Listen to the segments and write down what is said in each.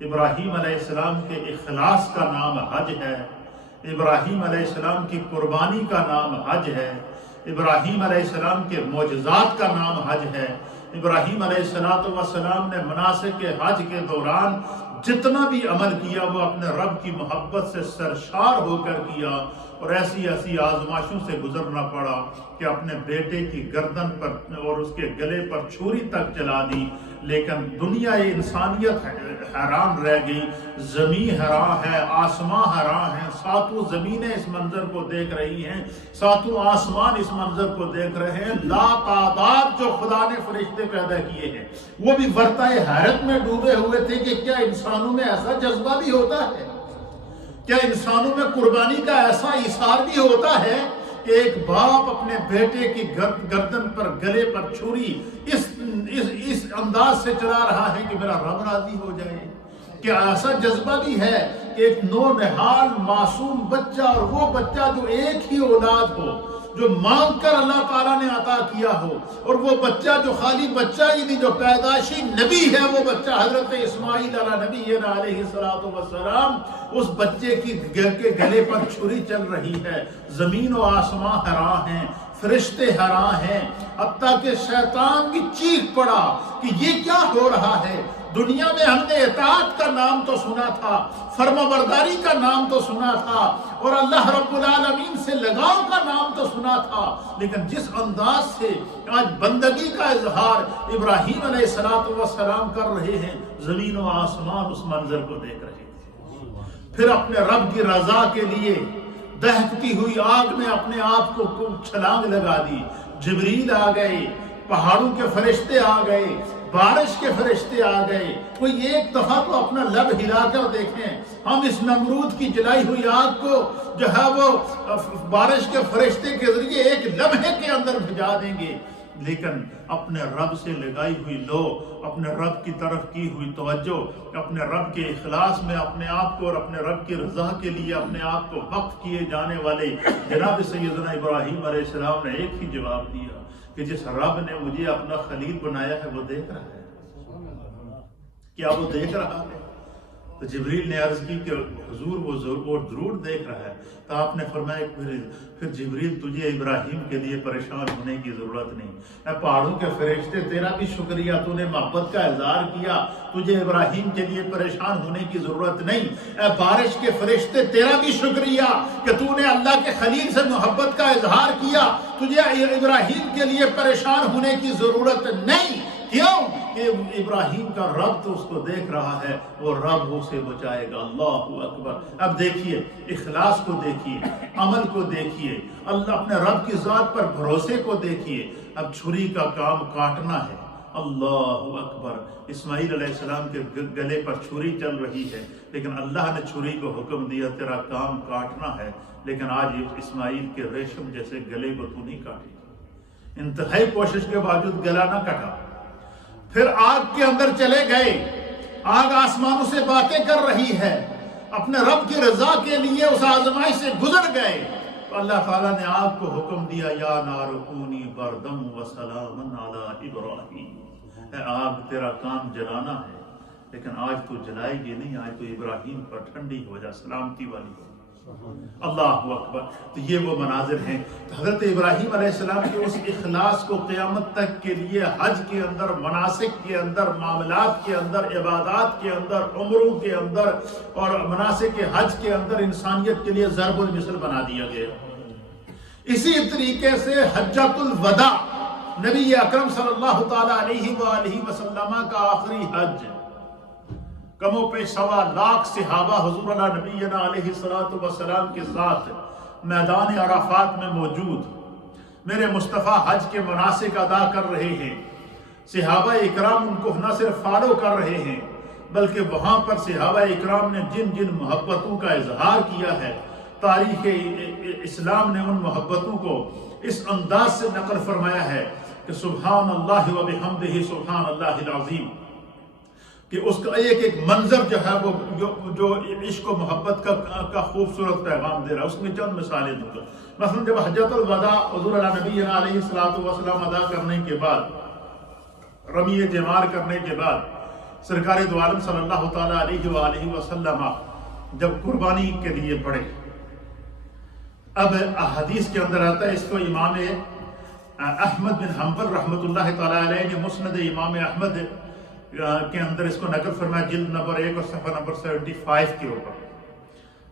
ابراہیم علیہ السلام کے اخلاص کا نام حج ہے، ابراہیم علیہ السلام کی قربانی کا نام حج ہے، ابراہیم علیہ السلام کے معجزات کا نام حج ہے۔ ابراہیم علیہ السلام نے مناسک حج کے دوران جتنا بھی عمل کیا وہ اپنے رب کی محبت سے سرشار ہو کر کیا، اور ایسی ایسی آزمائشوں سے گزرنا پڑا کہ اپنے بیٹے کی گردن پر اور اس کے گلے پر چھری تک چلا دی، لیکن دنیا انسانیت حیران رہ گئی، زمین حیران ہے، آسمان حیران ہے، ساتوں زمینیں اس منظر کو دیکھ رہی ہیں، ساتوں آسمان اس منظر کو دیکھ رہے ہیں۔ لا تعداد جو خدا نے فرشتے پیدا کیے ہیں وہ بھی ورطۂ حیرت میں ڈوبے ہوئے تھے کہ کیا انسانوں میں ایسا جذبہ بھی ہوتا ہے، کیا انسانوں میں قربانی کا ایسا ایثار بھی ہوتا ہے کہ ایک باپ اپنے بیٹے کی گردن پر گلے پر چھری اس انداز سے چلا رہا ہے کہ میرا رب راضی ہو جائے۔ کیا ایسا جذبہ بھی ہے کہ ایک نونہال معصوم بچہ، اور وہ بچہ جو ایک ہی اولاد ہو، جو مانگ کر اللہ تعالیٰ نے عطا کیا ہو، اور وہ بچہ جو خالی بچہ ہی نہیں، جو پیدائشی نبی ہے، وہ بچہ حضرت اسماعیل علیہ نبی علیہ السلام، اس بچے کے گلے پر چھری چل رہی ہے، زمین و آسمان حیران ہیں، فرشتے حیران ہیں، حتیٰ کہ شیطان بھی چیخ پڑا کہ یہ کیا ہو رہا ہے۔ دنیا میں ہم نے اطاعت کا نام تو سنا تھا، فرمانبرداری کا نام تو سنا تھا، اور اللہ رب العالمین سے لگاؤ کا نام تو سنا تھا، لیکن جس انداز سے آج بندگی کا اظہار ابراہیم علیہ السلام کر رہے ہیں، زمین و آسمان اس منظر کو دیکھ رہے ہیں۔ پھر اپنے رب کی رضا کے لیے دہکتی ہوئی آگ میں اپنے آپ کو چھلانگ لگا دی۔ جبریل آ گئے، پہاڑوں کے فرشتے آ گئے، بارش کے فرشتے آ گئے۔ کوئی ایک دفعہ تو اپنا لب ہلا کر دیکھیں، ہم اس نمرود کی جلائی ہوئی آگ کو جو ہے وہ بارش کے فرشتے کے ذریعے ایک لمحے کے اندر بھجا دیں گے، لیکن اپنے رب سے لگائی ہوئی لو، اپنے رب کی طرف کی ہوئی توجہ، اپنے رب کے اخلاص میں اپنے آپ کو اور اپنے رب کی رضا کے لیے اپنے آپ کو وقف کیے جانے والے جناب سیدنا ابراہیم علیہ السلام نے ایک ہی جواب دیا کہ جس رب نے مجھے اپنا خلیل بنایا ہے وہ دیکھ رہا ہے۔ کیا وہ دیکھ رہا ہے؟ تو جبریل نے عرض کی کہ حضور وہ ضرور دیکھ رہا ہے۔ تو آپ نے فرمایا پھر جبریل تجھے ابراہیم کے لیے پریشان ہونے کی ضرورت نہیں، اے پہاڑوں کے فرشتے تیرا بھی شکریہ، تو نے محبت کا اظہار کیا، تجھے ابراہیم کے لیے پریشان ہونے کی ضرورت نہیں، اے بارش کے فرشتے تیرا بھی شکریہ کہ تو نے اللہ کے خلیل سے محبت کا اظہار کیا، تجھے ابراہیم کے لیے پریشان ہونے کی ضرورت نہیں۔ کیوں کہ ابراہیم کا رب تو اس کو دیکھ رہا ہے، وہ رب اسے بچائے گا۔ اللہ اکبر۔ اب دیکھیے اخلاص کو دیکھیے، عمل کو دیکھیے، اللہ اپنے رب کی ذات پر بھروسے کو دیکھیے۔ اب چھری کا کام کاٹنا ہے۔ اللہ اکبر۔ اسماعیل علیہ السلام کے گلے پر چھری چل رہی ہے، لیکن اللہ نے چھری کو حکم دیا تیرا کام کاٹنا ہے، لیکن آج اسماعیل کے ریشم جیسے گلے کو تو نہیں کاٹی۔ انتہائی کوشش کے باوجود گلا نہ کٹا۔ پھر آگ کے اندر چلے گئے، آگ آسمانوں سے باتیں کر رہی ہے، اپنے رب کی رضا کے لیے اس آزمائش سے گزر گئے، تو اللہ تعالیٰ نے آگ کو حکم دیا یا نار کونی بردم وسلام علی ابراہیم، اے آگ تیرا کام جلانا ہے، لیکن آج تو جلائے گی نہیں، آج تو ابراہیم پر ٹھنڈی ہو جا، سلامتی والی ہو۔ اللہ اکبر۔ تو یہ وہ مناظر ہیں۔ حضرت ابراہیم علیہ السلام کے اس اخلاص کو قیامت تک کے لیے حج کے اندر، مناسک کے اندر، معاملات کے اندر، عبادات کے اندر، عمروں کے اندر اور مناسک حج کے اندر انسانیت کے لیے ضرب المثل بنا دیا گیا۔ اسی طریقے سے حجۃ الوداع، نبی اکرم صلی اللہ تعالی علیہ وآلہ وسلم کا آخری حج، کم و پیش 1.25 لاکھ صحابہ حضور اللہ نبی علیہ السلام کے ساتھ میدان عرفات میں موجود، میرے مصطفیٰ حج کے مناسک ادا کر رہے ہیں۔ صحابہ اکرام ان کو نہ صرف فالو کر رہے ہیں، بلکہ وہاں پر صحابہ اکرام نے جن جن محبتوں کا اظہار کیا ہے، تاریخ اسلام نے ان محبتوں کو اس انداز سے نقل فرمایا ہے کہ سبحان اللہ و بحمدہ سبحان اللہ العظیم، کہ اس کا ایک ایک منظر جو ہے وہ جو عشق و محبت کا خوبصورت پیغام دے رہا ہے۔ اس میں چند مثالیں دوں گا۔ مثلا جب حجۃ الوداع حضور علیہ نبی علیہ السلام ادا کرنے کے بعد، رمی جمار کرنے کے بعد سرکار دو عالم صلی اللہ تعالیٰ علیہ وآلہ وسلم جب قربانی کے لیے بڑھے، اب حدیث کے اندر آتا ہے، اس کو امام احمد بن حنبل رحمۃ اللہ تعالیٰ علیہ نے مسند امام احمد کے اندر اس کو نقل فرمایا، جلد نمبر 1 اور صفحہ نمبر 75 کے اوپر۔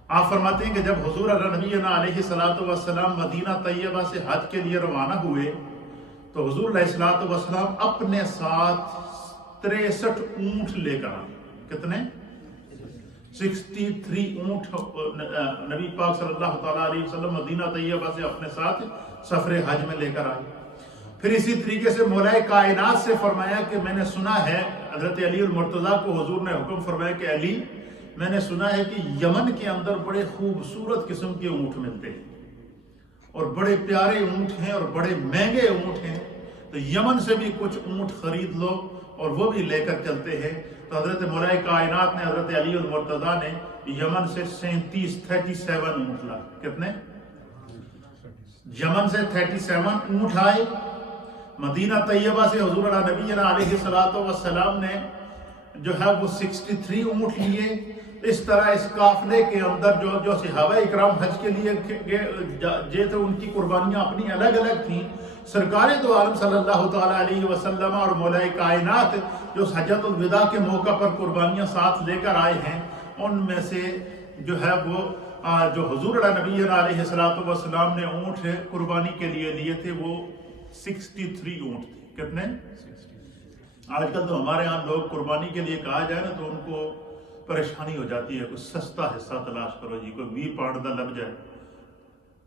آپ فرماتے ہیں کہ جب حضور نبینا علیہ الصلوۃ والسلام مدینہ طیبہ سے حج کے لیے روانہ ہوئے تو حضور علیہ الصلوۃ والسلام اپنے ساتھ 63 اونٹ لے کر آئے۔ کتنے؟ 63 اونٹ نبی پاک صلی اللہ تعالیٰ علیہ وسلم مدینہ طیبہ سے اپنے ساتھ سفر حج میں لے کر آئے۔ پھر اسی طریقے سے مولا کائنات سے فرمایا کہ میں نے سنا ہے، حضرت علی المرتضیٰ کو حضور نے حکم فرمایا کہ علی، میں نے سنا ہے کہ یمن کے اندر بڑے خوبصورت قسم کے اونٹ ملتے ہیں اور بڑے پیارے اونٹ ہیں اور بڑے مہنگے اونٹ ہیں، تو یمن سے بھی کچھ اونٹ خرید لو اور وہ بھی لے کر چلتے ہیں۔ تو حضرت مولا کائنات نے حضرت علی المرتضیٰ نے یمن سے 37 اونٹ لائے۔ کتنے؟ یمن سے 37 اونٹ آئے، مدینہ طیبہ سے حضور نبی علیہ الصلوۃ والسلام نے جو ہے وہ 63 اونٹ لیے۔ اس طرح اس قافلے کے اندر جو صحابہ اکرام حج کے لیے گئے تھے، ان کی قربانیاں اپنی الگ الگ تھیں۔ سرکار دو عالم صلی اللہ تعالیٰ علیہ وسلم اور مولا کائنات جو حجۃ الوداع کے موقع پر قربانیاں ساتھ لے کر آئے ہیں، ان میں سے جو ہے وہ جو حضور نبی علیہ الصلوۃ والسلام نے اونٹ قربانی کے لیے لیے تھے وہ 63 اونٹ تھے۔ کتنے؟ آج کل تو ہمارے ہاں لوگ قربانی کے لیے کہا جائے نا تو ان کو پریشانی ہو جاتی ہے، کوئی سستا حصہ تلاش کرو جی، کوئی 20 پاؤنڈ دا لب جائے،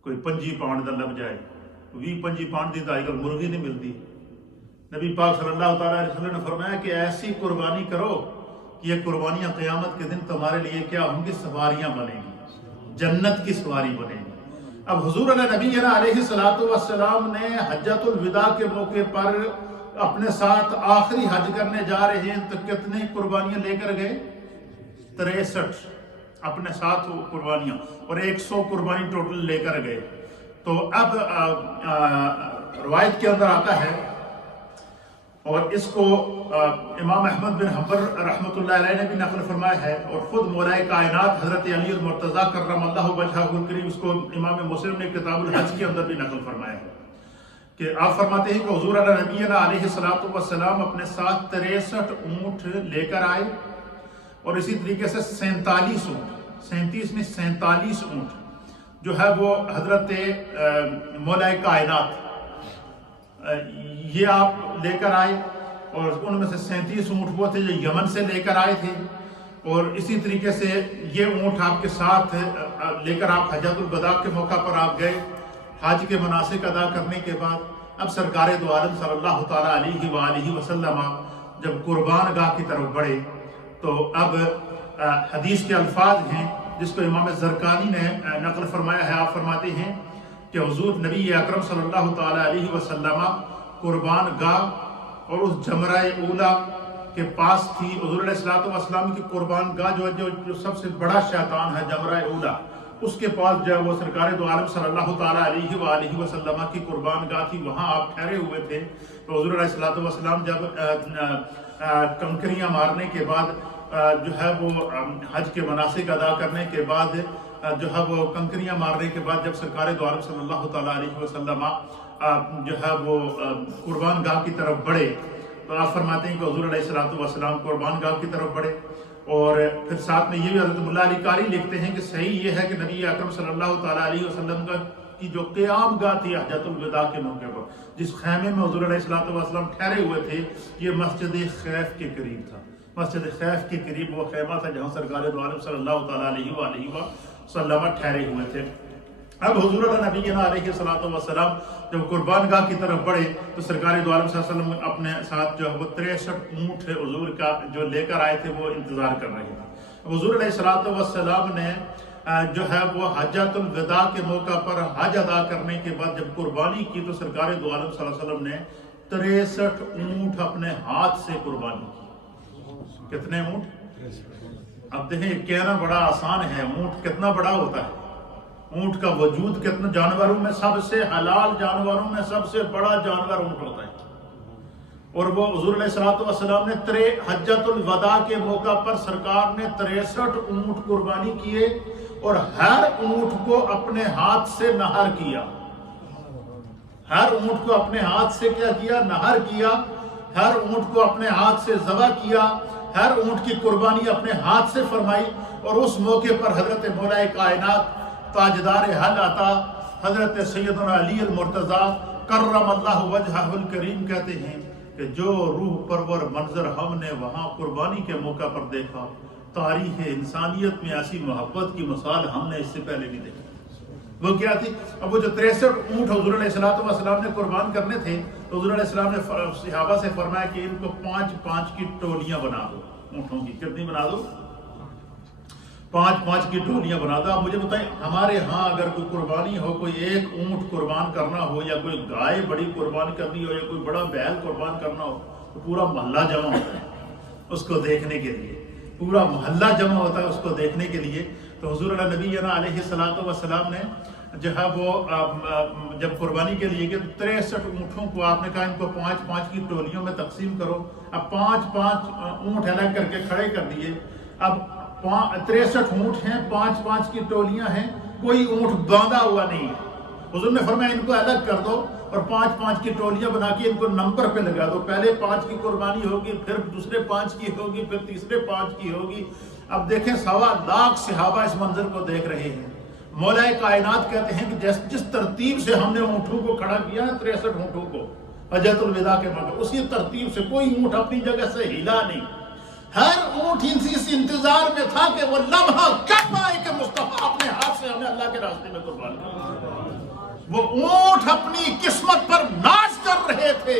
کوئی 25 پاؤنڈ دا لب جائے۔ 20-25 پاؤنڈ دی تو آج کل مرغی نہیں ملتی۔ نبی پاک صلی اللہ تعالیٰ علیہ وسلم نے فرمایا کہ ایسی قربانی کرو کہ یہ قربانیاں قیامت کے دن تمہارے لیے کیا ہوں گی؟ سواریاں بنیں گی، جنت کی سواری بنے گی۔ اب حضور نبی علیہ الصلوۃ والسلام نے حجۃ الوداع کے موقع پر اپنے ساتھ آخری حج کرنے جا رہے ہیں تو کتنے قربانیاں لے کر گئے؟ 63 اپنے ساتھ قربانیاں، اور 100 قربانی ٹوٹل لے کر گئے۔ تو اب روایت کے اندر آتا ہے، اور اس کو امام احمد بن حنبل رحمۃ اللہ علیہ نے بھی نقل فرمایا ہے، اور خود مولا کائنات حضرت علی المرتضیٰ کرم اللہ وجہہ الکریم، اس کو امام مسلم نے کتاب الحج کے اندر بھی نقل فرمایا ہے کہ آپ فرماتے ہیں کہ حضور نبی علیہ الصلوۃ والسلام اپنے ساتھ 63 اونٹ لے کر آئے، اور اسی طریقے سے 47 اونٹ، 37 میں 47 اونٹ جو ہے وہ حضرت مولا کائنات یہ آپ لے کر آئے، اور ان میں سے 37 اونٹ وہ تھے جو یمن سے لے کر آئے تھے، اور اسی طریقے سے یہ اونٹ آپ کے ساتھ لے کر آپ حجۃ الوداع کے موقع پر آپ گئے۔ حج کے مناسک ادا کرنے کے بعد اب سرکار دو عالم صلی اللہ تعالیٰ علیہ وآلہ وسلم جب قربان گاہ کی طرف بڑھے تو اب حدیث کے الفاظ ہیں جس کو امام زرقانی نے نقل فرمایا ہے۔ آپ فرماتے ہیں کہ حضور نبی اکرم صلی اللہ تعالیٰ علیہ وسلم قربان گاہ اور اس جمرہ اولا کے پاس تھی۔ حضور علیہ الصلوۃ والسلام کی قربان گاہ جو سب سے بڑا شیطان ہے، جمرہ اولا، اس کے پاس جو ہے وہ سرکار دو عالم صلی اللہ تعالیٰ علیہ وآلہ وسلم کی قربان گاہ تھی، وہاں آپ ٹھہرے ہوئے تھے۔ تو حضور علیہ الصلوۃ والسلام جب کنکریاں مارنے کے بعد جو ہے وہ حج کے مناسک ادا کرنے کے بعد جو ہے وہ کنکریاں مارنے کے بعد جب سرکار دو عالم صلی اللہ تعالیٰ علیہ وسلم جو ہے وہ قربان گاہ کی طرف بڑھے تو آپ فرماتے ہیں کہ حضور علیہ الصلوۃ والسلام قربان گاہ کی طرف بڑھے، اور پھر ساتھ میں یہ بھی حضرت ملا علی قاری لکھتے ہیں کہ صحیح یہ ہے کہ نبی اکرم صلی اللہ تعالیٰ علیہ وسلم کی جو قیام گاہ تھی حجۃ الوداع کے موقع پر، جس خیمے میں حضور علیہ الصلوۃ والسلام ٹھہرے ہوئے تھے، یہ مسجد خیف کے قریب تھا۔ مسجد خیف کے قریب وہ خیمہ تھا جہاں سرکار دو عالم صلی اللہ تعالیٰ علیہ وآلہ وسلم ٹھہرے ہوئے تھے۔ اب حضور نبی علیہ الصلوۃ والسلام جب قربان گاہ کی طرف بڑھے تو سرکار دو عالم صلی اللہ علیہ وسلم اپنے ساتھ جو ہے وہ 63 اونٹ حضور کا جو لے کر آئے تھے وہ انتظار کر رہے تھے۔ حضور علیہ الصلوۃ والسلام نے جو ہے وہ حجۃ الوداع کے موقع پر حج ادا کرنے کے بعد جب قربانی کی تو سرکار دو عالم صلی اللہ علیہ وسلم نے 63 اونٹ اپنے ہاتھ سے قربانی کی۔ کتنے اونٹ؟ اب دیکھیں یہ کہنا بڑا آسان ہے، اونٹ کتنا بڑا ہوتا ہے، اونٹ کا وجود کتنا، جانوروں میں سب سے حلال جانوروں میں سب سے بڑا جانور اونٹ ہوتا ہے، اور وہ حضور علیہ الصلوۃ والسلام نے حجۃ الوداع کے موقع پر سرکار نے 63 اونٹ قربانی کیے اور ہر اونٹ کو اپنے ہاتھ سے نہر کیا. ہر اونٹ کو اپنے ہاتھ سے کیا کیا؟ نہر کیا. ہر اونٹ کو اپنے ہاتھ سے ذبح کیا. ہر اونٹ کی قربانی اپنے ہاتھ سے فرمائی. اور اس موقع پر حضرت مولا کائنات تاجدار حل عطا حضرت سیدنا علی المرتضیٰ کرم اللہ وجہہ الکریم کہتے ہیں کہ جو روح پرور منظر ہم نے وہاں قربانی کے موقع پر دیکھا، تاریخ انسانیت میں ایسی محبت کی مثال ہم نے اس سے پہلے نہیں دیکھی. وہ کیا تھی؟ اب وہ جو 63 اونٹ حضور علیہ السلام نے قربان کرنے تھے تو حضور علیہ السلام نے صحابہ سے فرمایا کہ ان کو 5-5 کی ٹولیاں بنا دو. اونٹوں کی کتنی بنا دو؟ 5-5 کی ٹولیاں بنا دو. آپ مجھے بتائیں ہمارے ہاں اگر کوئی قربانی ہو، کوئی ایک اونٹ قربان کرنا ہو یا کوئی گائے بڑی قربان کرنی ہو یا کوئی بڑا بیل قربان کرنا ہو تو پورا محلہ جمع ہوتا ہے اس کو دیکھنے کے لیے. پورا محلہ جمع ہوتا ہے اس کو دیکھنے کے لیے. تو حضور نبی علیہ الصلوۃ والسلام نے جو ہے وہ جب قربانی کے لیے گئے تو 63 اونٹوں کو آپ نے کہا ان کو 5-5 کی ٹولیوں میں تقسیم کرو. اب 5-5 اونٹ الگ کر کے کھڑے کر دیے. اب 63 اونٹ ہیں، 5-5 کی ٹولیاں ہیں، کوئی اونٹ باندھا ہوا نہیں ہے. حضور نے فرمایا ان کو الگ کر دو اور 5-5 کی ٹولیاں بنا کے ان کو نمبر پہ لگا دو. پہلے 5 کی قربانی ہوگی، پھر دوسرے 5 کی ہوگی، پھر تیسرے 5 کی ہوگی. اب دیکھیں 1.25 لاکھ صحابہ اس منظر کو دیکھ رہے ہیں. مولا کائنات کہتے ہیں کہ جس ترتیب سے ہم نے اونٹوں کو کھڑا کیا نا 63 اونٹوں کو حجۃ الوداع کے موقع، اسی ترتیب سے کوئی اونٹ اپنی جگہ سے ہلا نہیں. ہر اونٹ اس انتظار میں تھا کہ وہ لمحہ کب آئے کہ مصطفیٰ اپنے ہاتھ سے ہمیں اللہ کے راستے میں قربان کرے. وہ اونٹ اپنی قسمت پر ناز کر رہے تھے،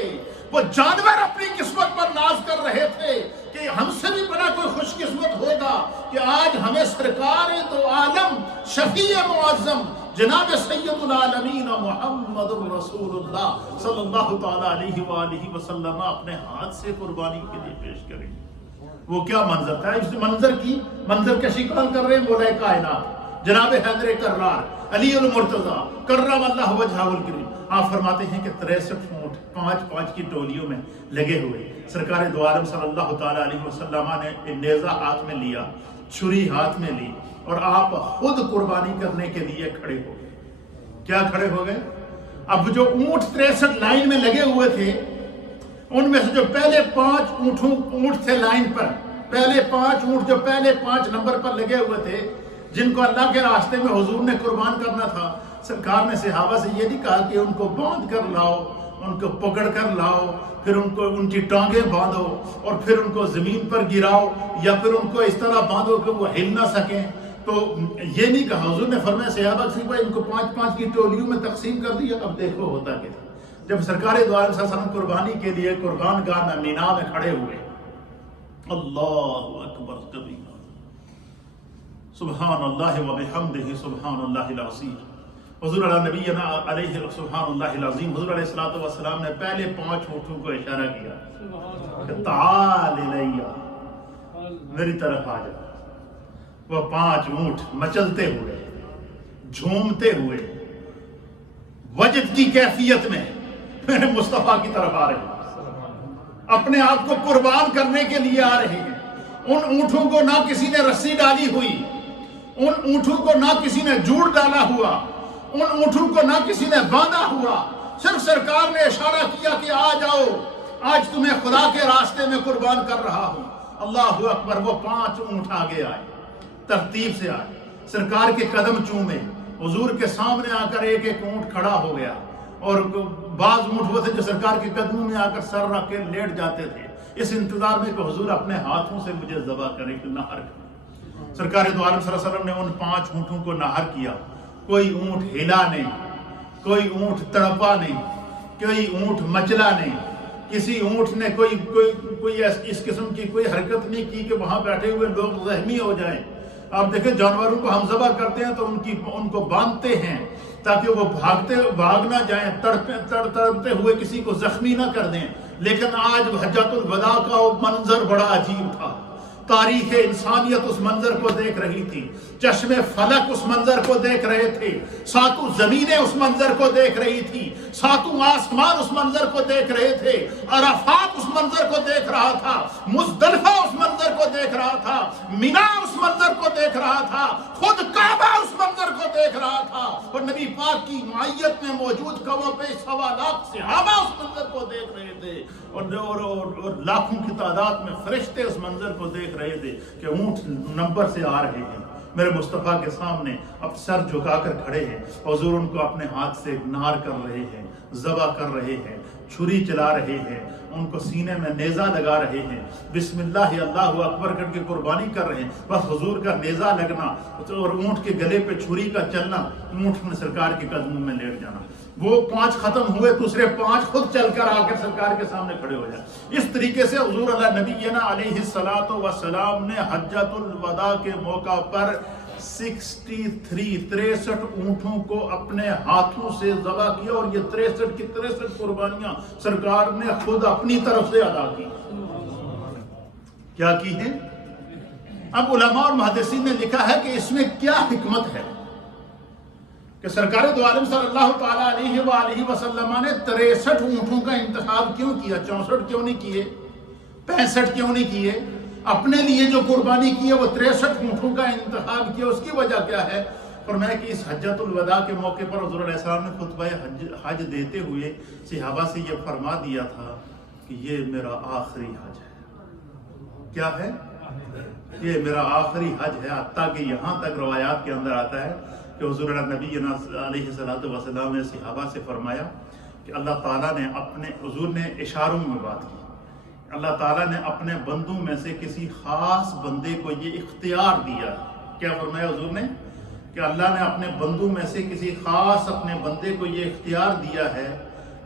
وہ جانور اپنی قسمت پر ناز کر رہے تھے کہ ہم سے بھی بڑا کوئی خوش قسمت ہوگا کہ آج ہمیں سرکار دو عالم شفیع معظم جناب سید العالمین محمد رسول اللہ صلی اللہ تعالی علیہ وآلہ وسلم اپنے ہاتھ سے قربانی کے لیے پیش کریں. وہ کیا منظر تھا؟ اس منظر کشی کون کر رہے ہیں؟ مولا کائنات جناب حیدر کرار علی المرتضیٰ کرم اللہ وجہہ الکریم. آپ فرماتے ہیں کہ 63 اونٹ 5-5 کی ٹولیوں میں لگے ہوئے. سرکار دو عالم صلی اللہ تعالی علیہ وسلم نے نیزہ ہاتھ میں لیا، چھری ہاتھ میں لی اور آپ خود قربانی کرنے کے لیے کھڑے ہو گئے. کیا کھڑے ہو گئے؟ اب جو اونٹ 63 لائن میں لگے ہوئے تھے ان میں سے جو پہلے 5 اونٹ تھے لائن پر، پہلے 5 اونٹ جو پہلے 5 نمبر پر لگے ہوئے تھے جن کو اللہ کے راستے میں حضور نے قربان کرنا تھا، سرکار نے صحابہ سے یہ نہیں کہا کہ ان کو باندھ کر لاؤ، ان کو پکڑ کر لاؤ، پھر ان کی ٹانگیں باندھو اور پھر ان کو زمین پر گراؤ یا پھر ان کو اس طرح باندھو کہ وہ ہل نہ سکیں. تو یہ نہیں کہا. حضور نے فرمایا صحابہ سے بھائی ان کو 5-5 کی ٹولیوں میں تقسیم کر دیا. اب دیکھو ہوتا کیا تھا. جب سرکار دو عالم صلی اللہ علیہ وسلم قربانی کے لیے قربان گاہ میں مینا میں کھڑے ہوئے، اللہ اکبر کبیرہ، سبحان اللہ و بحمدہ سبحان اللہ العظیم. حضور نبینا علیہ سبحان اللہ العظیم حضور علیہ الصلوۃ والسلام نے پہلے 5 اونٹوں کو اشارہ کیا کہ تعال الیہ، میری طرف آ جا. وہ 5 اونٹ مچلتے ہوئے، جھومتے ہوئے، وجد کی کیفیت میں میرے مصطفیٰ کی طرف آ رہے ہیں، اپنے آپ کو قربان کرنے کے لیے آ رہے ہیں. ان اونٹوں کو نہ کسی نے رسی ڈالی ہوئی، ان اونٹوں کو نہ کسی نے جوڑ ڈالا ہوا، ان اونٹوں کو نہ کسی نے باندھا ہوا. صرف سرکار نے اشارہ کیا کہ آ جاؤ، آج تمہیں خدا کے راستے میں قربان کر رہا ہوں. اللہ اکبر. وہ 5 اونٹ آگے آئے، ترتیب سے آئے، سرکار کے قدم چومے، حضور کے سامنے آ کر ایک ایک اونٹ کھڑا ہو گیا. اور بعض اونٹ وہ تھے جو سرکار کے قدموں میں آ کر سر رکھ کے لیٹ جاتے تھے اس انتظار میں کہ حضور اپنے ہاتھوں سے مجھے ذبح کریں کہ نہر کریں. سرکار دو عالم صلی اللہ علیہ وسلم نے ان 5 اونٹوں کو نہر کیا. کوئی اونٹ ہلا نہیں، کوئی اونٹ تڑپا نہیں، کوئی اونٹ مچلا نہیں، کسی اونٹ نے کوئی اس قسم کی کوئی حرکت نہیں کی کہ وہاں بیٹھے ہوئے لوگ زخمی ہو جائیں. آپ دیکھیں جانوروں کو ہم ذبح کرتے ہیں تو ان کو باندھتے ہیں تاکہ وہ بھاگ نہ جائیں، تڑپتے ہوئے کسی کو زخمی نہ کر دیں. لیکن آج حجۃ الوداع کا منظر بڑا عجیب تھا. تاریخ انسانیت اس منظر کو دیکھ رہی تھی، چشم فلک اس منظر کو دیکھ رہے تھے، ساتوں زمینیں اس منظر کو دیکھ رہی تھی، ساتوں آسمان اس منظر کو دیکھ رہے تھے، عرفات اس منظر کو دیکھ رہا تھا، مزدلفہ اس منظر کو دیکھ رہا تھا، مینا اس منظر کو دیکھ رہا تھا، خود کعبہ اس منظر کو دیکھ رہا تھا، اور نبی پاک کی معیت میں موجود کعبہ پہ 1.25 لاکھ صحابہ اس منظر کو دیکھ رہے تھے، اور لاکھوں کی تعداد میں فرشتے اس منظر کو دیکھ رہے تھے کہ اونٹ نمبر سے آ رہے ہیں میرے مصطفیٰ کے سامنے، اب سر جھکا کر کھڑے ہیں، حضور ان کو اپنے ہاتھ سے نار کر رہے ہیں، ذبح کر رہے ہیں، چھری چلا رہے ہیں، ان کو سینے میں نیزہ لگا رہے ہیں، بسم اللہ اللہ اکبر کر کے قربانی کر رہے ہیں، بس حضور کا نیزہ لگنا اور اونٹ کے گلے پہ چھری کا چلنا، اونٹ نے سرکار کے قدموں میں لیٹ جانا، وہ 5 ختم ہوئے، دوسرے 5 خود چل کر آ کر سرکار کے سامنے کھڑے ہو جائے۔ اس طریقے سے حضور اللہ نبینا علیہ السلام نے حجۃ الوداع کے موقع پر 63 اونٹوں کو اپنے ہاتھوں سے ذبح کیا، اور یہ 63 کی 63 قربانیاں سرکار نے خود اپنی طرف سے ادا کی۔ کیا کی ہے؟ اب علماء اور محدثین نے لکھا ہے کہ اس میں کیا حکمت ہے کہ سرکار دو عالم صلی اللہ تعالیٰ علیہ وآلہ وسلم نے 63 اونٹوں کا انتخاب کیوں کیا؟ 64 کیوں نہیں کیے؟ 65 کیوں نہیں کیے؟ اپنے لیے جو قربانی کی ہے وہ 63 اونٹوں کا انتخاب کیا، اس کی وجہ کیا ہے؟ فرمایا کہ اس حجۃ الوداع کے موقع پر حضور علیہ السلام نے خطبہ حج دیتے ہوئے صحابہ سے یہ فرما دیا تھا کہ یہ میرا آخری حج ہے۔ کیا ہے؟ یہ میرا آخری حج ہے، حتیٰ کہ یہاں تک روایات کے اندر آتا ہے کہ حضور نبی علیہ السلام نے صحابہ سے فرمایا کہ اللہ تعالیٰ نے حضور نے اشاروں میں بات کی، اللہ تعالیٰ نے اپنے بندوں میں سے کسی خاص بندے کو یہ اختیار دیا۔ کیا فرمایا حضور نے؟ کہ اللہ نے اپنے بندوں میں سے کسی خاص اپنے بندے کو یہ اختیار دیا ہے،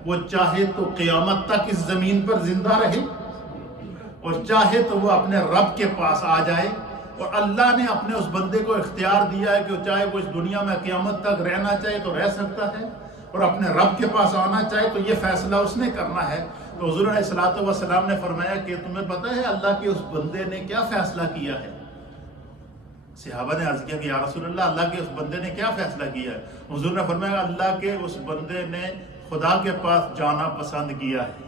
وہ چاہے تو قیامت تک اس زمین پر زندہ رہے، اور چاہے تو وہ اپنے رب کے پاس آ جائے، اور اللہ نے اپنے اس بندے کو اختیار دیا ہے کہ چاہے وہ اس دنیا میں قیامت تک رہنا چاہے تو رہ سکتا ہے، اور اپنے رب کے پاس آنا چاہے تو یہ فیصلہ اس نے کرنا ہے۔ تو حضور علیہ السلام نے فرمایا کہ تمہیں پتہ ہے اللہ کے اس بندے نے کیا فیصلہ کیا ہے؟ صحابہ نے عرض کیا کہ یا رسول اللہ کے اس بندے نے کیا فیصلہ کیا ہے؟ حضور نے فرمایا اللہ کے اس بندے نے خدا کے پاس جانا پسند کیا ہے،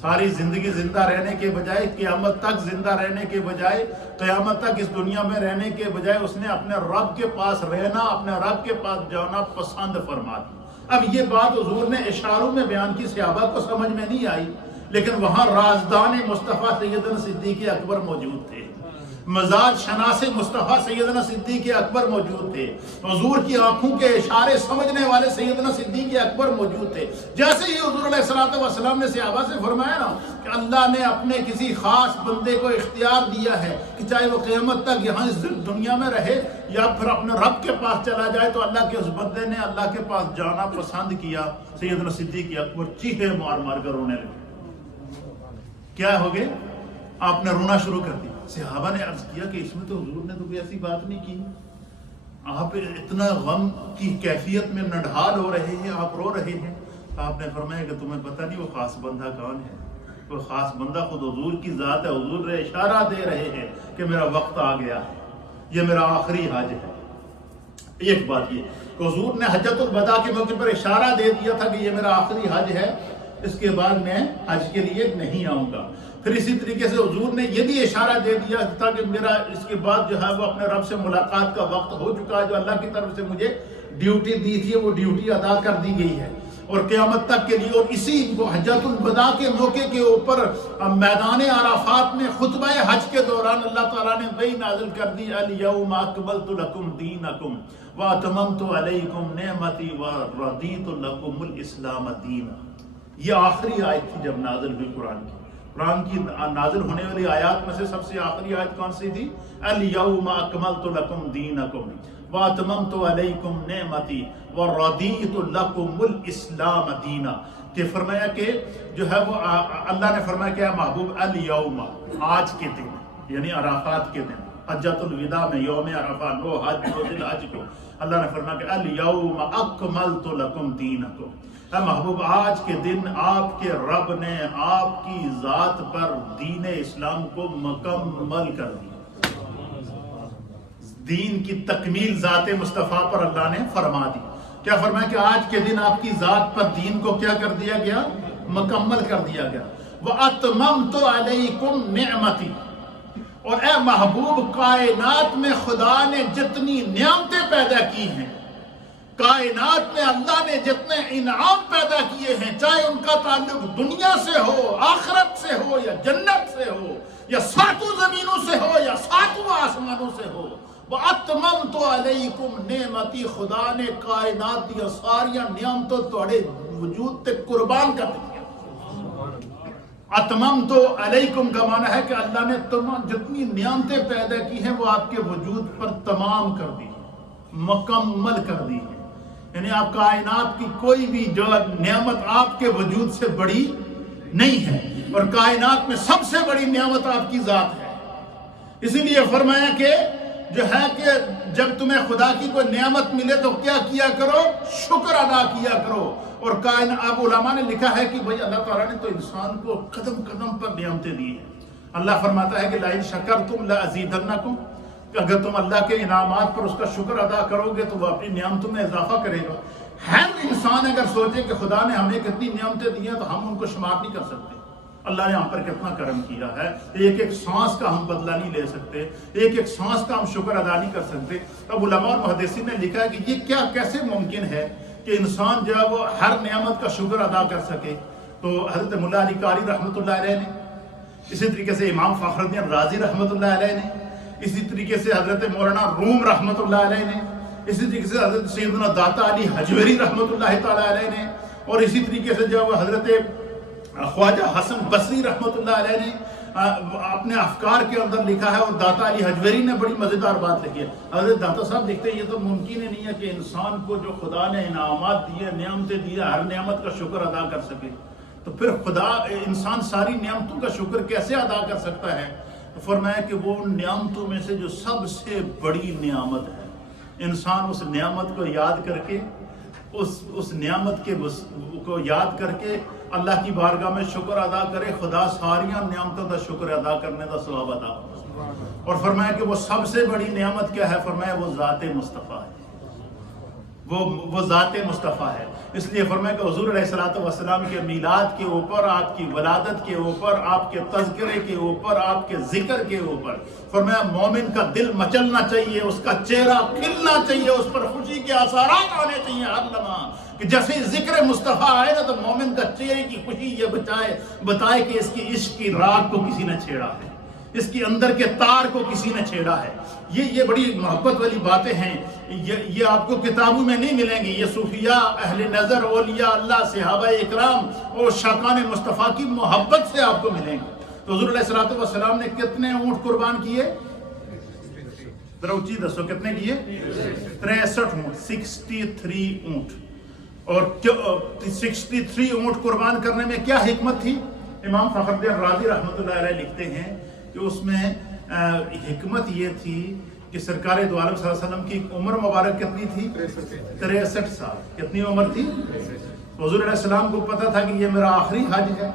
ساری زندگی زندہ رہنے کے بجائے، قیامت تک زندہ رہنے کے بجائے، قیامت تک اس دنیا میں رہنے کے بجائے اس نے اپنے رب کے پاس رہنا، اپنے رب کے پاس جانا پسند فرما دی۔ اب یہ بات حضور نے اشاروں میں بیان کی، صحابہ کو سمجھ میں نہیں آئی، لیکن وہاں رازدان مصطفیٰ سیدنا صدیق اکبر موجود تھے، مزاج شناس مصطفیٰ سیدنا صدیق اکبر موجود تھے، حضور کی آنکھوں کے اشارے سمجھنے والے سیدنا صدیق اکبر موجود تھے۔ جیسے ہی حضور علیہ السلام نے صحابہ سے فرمایا نا کہ اللہ نے اپنے کسی خاص بندے کو اختیار دیا ہے کہ چاہے وہ قیامت تک یہاں اس دنیا میں رہے یا پھر اپنے رب کے پاس چلا جائے، تو اللہ کے اس بندے نے اللہ کے پاس جانا پسند کیا۔ سیدنا صدیق اکبر چیخے مار مار کر رونے لگے۔ کیا ہو گئے؟ آپ نے رونا شروع کر دیا۔ صحابہ نے عرض کیا کہ اس میں تو حضور نے تو کوئی ایسی بات نہیں کی، آپ اتنا غم کی کیفیت میں نڈھال ہو رہے ہیں، آپ رو رہے ہیں۔ آپ نے فرمایا کہ تمہیں پتہ نہیں وہ خاص بندہ کون ہے؟ وہ خاص بندہ خود حضور کی ذات ہے، حضور نے اشارہ دے رہے ہیں کہ میرا وقت آ گیا ہے، یہ میرا آخری حج ہے۔ ایک بات یہ کہ حضور نے حجۃ الوداع کے موقع پر اشارہ دے دیا تھا کہ یہ میرا آخری حج ہے، اس کے بعد میں حج کے لیے نہیں آؤں گا۔ پھر اسی طریقے سے حضور نے یہ بھی اشارہ دے دیا تھا کہ میرا اس کے بعد جو ہے وہ اپنے رب سے ملاقات کا وقت ہو چکا ہے، جو اللہ کی طرف سے مجھے ڈیوٹی دی تھی وہ ڈیوٹی ادا کر دی گئی ہے، اور قیامت تک کے لیے۔ اور اسی حجۃ الوداع کے موقع کے اوپر میدان عرفات میں خطبہ حج کے دوران اللہ تعالیٰ نے وحی نازل کر دی، الیوم اکملت لکم دینکم واتممت علیکم نعمتی ورضیت لکم الاسلام دینا۔ یہ آخری آیت تھی جب نازل ہوئی قرآن کی نازل ہونے والی آیات میں سے سب سے آخری آیت کون سی تھی؟ الیوم اکملت لکم دینکم واتممت علیکم نعمتی ورضیت لکم الاسلام دینا۔ کہ فرمایا کہ جو ہے وہ اللہ نے فرمایا کہ محبوب الیوم، آج کے دن، یعنی عرفات کے دن، حجۃ الوداع میں یوم عرفہ نو حج دو ذی الحج کو اللہ نے فرمایا کہ الیوم اکملت لکم دینکم، اے محبوب آج کے دن آپ کے رب نے آپ کی ذات پر دین اسلام کو مکمل کر دیا۔ دین کی تکمیل ذات مصطفیٰ پر اللہ نے فرما دی۔ کیا فرمایا کہ آج کے دن آپ کی ذات پر دین کو کیا کر دیا گیا؟ مکمل کر دیا گیا۔ وَأَتْمَمْتُ عَلَيْكُمْ نِعْمَتِي، اور اے محبوب کائنات میں خدا نے جتنی نعمتیں پیدا کی ہیں، کائنات میں اللہ نے جتنے انعام پیدا کیے ہیں، چاہے ان کا تعلق دنیا سے ہو، آخرت سے ہو، یا جنت سے ہو، یا ساتوں زمینوں سے ہو، یا ساتوں آسمانوں سے ہو، وَأَتْمَمْتُ عَلَيْكُمْ نِعْمَتِي، خدا نے کائنات دیا ساریاں نعمتوں توڑے وجود تے قربان کر دیا۔ اتممت علیکم کا معنی ہے کہ اللہ نے تمام جتنی نعمتیں پیدا کی ہیں وہ آپ کے وجود پر تمام کر دی، مکمل کر دی ہے۔ یعنی آپ کائنات کی کوئی بھی جو نعمت آپ کے وجود سے بڑی نہیں ہے، اور کائنات میں سب سے بڑی نعمت آپ کی ذات ہے۔ اسی لیے فرمایا کہ جو ہے کہ جب تمہیں خدا کی کوئی نعمت ملے تو کیا کیا کرو؟ شکر ادا کیا کرو۔ اور اب علماء نے لکھا ہے کہ بھئی اللہ تعالیٰ نے تو انسان کو قدم قدم پر نعمتیں دی ہیں۔ اللہ فرماتا ہے کہ لَئِن شَكَرْتُمْ لَأَزِيدَنَّكُمْ، کہ اگر تم اللہ کے انعامات پر اس کا شکر ادا کرو گے تو وہ اپنی نعمتوں میں اضافہ کرے گا۔ ہر انسان اگر سوچے کہ خدا نے ہمیں کتنی نعمتیں دی ہیں تو ہم ان کو شمار نہیں کر سکتے۔ اللہ نے ہم پر کتنا کرم کیا ہے، ایک ایک سانس کا ہم بدلہ نہیں لے سکتے، ایک ایک سانس کا ہم شکر ادا نہیں کر سکتے۔ اب علماء اور محدثین نے لکھا ہے کہ یہ کیا کیسے ممکن ہے کہ انسان جو ہے وہ ہر نعمت کا شکر ادا کر سکے؟ تو حضرت مولا علی قاری رحمۃ اللہ علیہ نے، اسی طریقے سے امام فخر الدین رازی رحمۃ اللہ علیہ نے، اسی طریقے سے حضرت مولانا روم رحمۃ اللہ علیہ نے، اسی طریقے سے حضرت سیدنا داتا علی حجویری رحمۃ اللہ تعالیٰ علیہ نے، اور اسی طریقے سے جو حضرت خواجہ حسن بصری رحمۃ اللہ علیہ نے اپنے افکار کے اندر لکھا ہے، اور داتا علی حجویری نے بڑی مزیدار بات لکھی ہے۔ حضرت داتا صاحب لکھتے ہیں یہ تو ممکن ہی نہیں ہے کہ انسان کو جو خدا نے انعامات دیے، نعمتیں دیے، ہر نعمت کا شکر ادا کر سکے، تو پھر خدا انسان ساری نعمتوں کا شکر کیسے ادا کر سکتا ہے؟ تو فرمایا کہ وہ نعمتوں میں سے جو سب سے بڑی نعمت ہے، انسان اس نعمت کو یاد کر کے اس نعمت کو یاد کر کے اللہ کی بارگاہ میں شکر ادا کرے، خدا ساریاں نعمتوں کا شکر ادا کرنے کا ثواب عطا کرے۔ اور فرمایا کہ وہ سب سے بڑی نعمت کیا ہے؟ فرمایا وہ ذات مصطفیٰ ہے، وہ ذات مصطفیٰ ہے۔ اس لیے فرمایا کہ حضور علیہ السلام کے میلاد کے اوپر، آپ کی ولادت کے اوپر، آپ کے تذکرے کے اوپر، آپ کے ذکر کے اوپر فرمایا مومن کا دل مچلنا چاہیے، اس کا چہرہ کھلنا چاہیے، اس پر خوشی کے آثارات آنے چاہیے ہر لمحہ، کہ جیسے ہی ذکر مصطفیٰ آئے نا تو مومن کا چہرے کی خوشی یہ بتائے کہ اس کی عشق کی راگ کو کسی نے چھیڑا ہے، اس کی اندر کے تار کو کسی نے چھیڑا ہے۔ یہ بڑی محبت والی باتیں ہیں، یہ آپ کو کتابوں میں نہیں ملیں گی۔ یہ صوفیاء، اہل نظر، اولیاء اللہ، صحابہ اکرام اور شاکان مصطفیٰ کی محبت سے آپ کو ملیں گی۔ تو حضور علیہ السلام نے کتنے اونٹ قربان کیے؟ ذرا اونچی دسو کتنے کیے؟ 63 اونٹ، 63 اونٹ۔ اور 63 اونٹ قربان کرنے میں کیا حکمت تھی؟ امام فخر الدین رازی رحمۃ اللہ علیہ لکھتے ہیں کہ اس میں حکمت یہ تھی کہ سرکار دو عالم صلی اللہ علیہ وسلم کی عمر مبارک کتنی تھی؟ 63 سال۔ کتنی عمر تھی؟ حضور علیہ السلام کو پتا تھا کہ یہ میرا آخری حج ہے،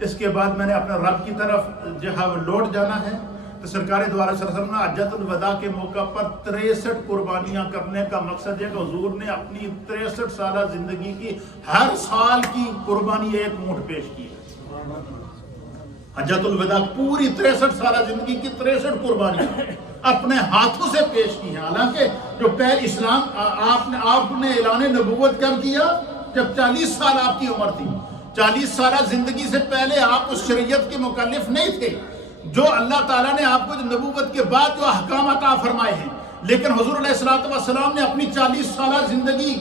اس کے بعد میں نے اپنے رب کی طرف جو ہے لوٹ جانا ہے۔ تو سرکار دو عالم صلی اللہ علیہ وسلم نے حجۃ الوداع کے موقع پر 63 قربانیاں کرنے کا مقصد ہے کہ حضور نے اپنی 63 سالہ زندگی کی ہر سال کی قربانی ایک اونٹ پیش کی ہے۔ حجۃ الوداع پوری 63 سالہ زندگی کی 63 قربانیاں اپنے ہاتھوں سے پیش کی ہیں۔ حالانکہ جو پہلے اسلام آپ نے اعلان نبوت کب کیا؟ جب 40 سال آپ کی عمر تھی۔ 40 سالہ زندگی سے پہلے آپ اس شریعت کے مکلف نہیں تھے جو اللہ تعالیٰ نے آپ کو نبوت کے بعد جو احکام عطا فرمائے ہیں، لیکن حضور علیہ السلام نے اپنی 40 سالہ زندگی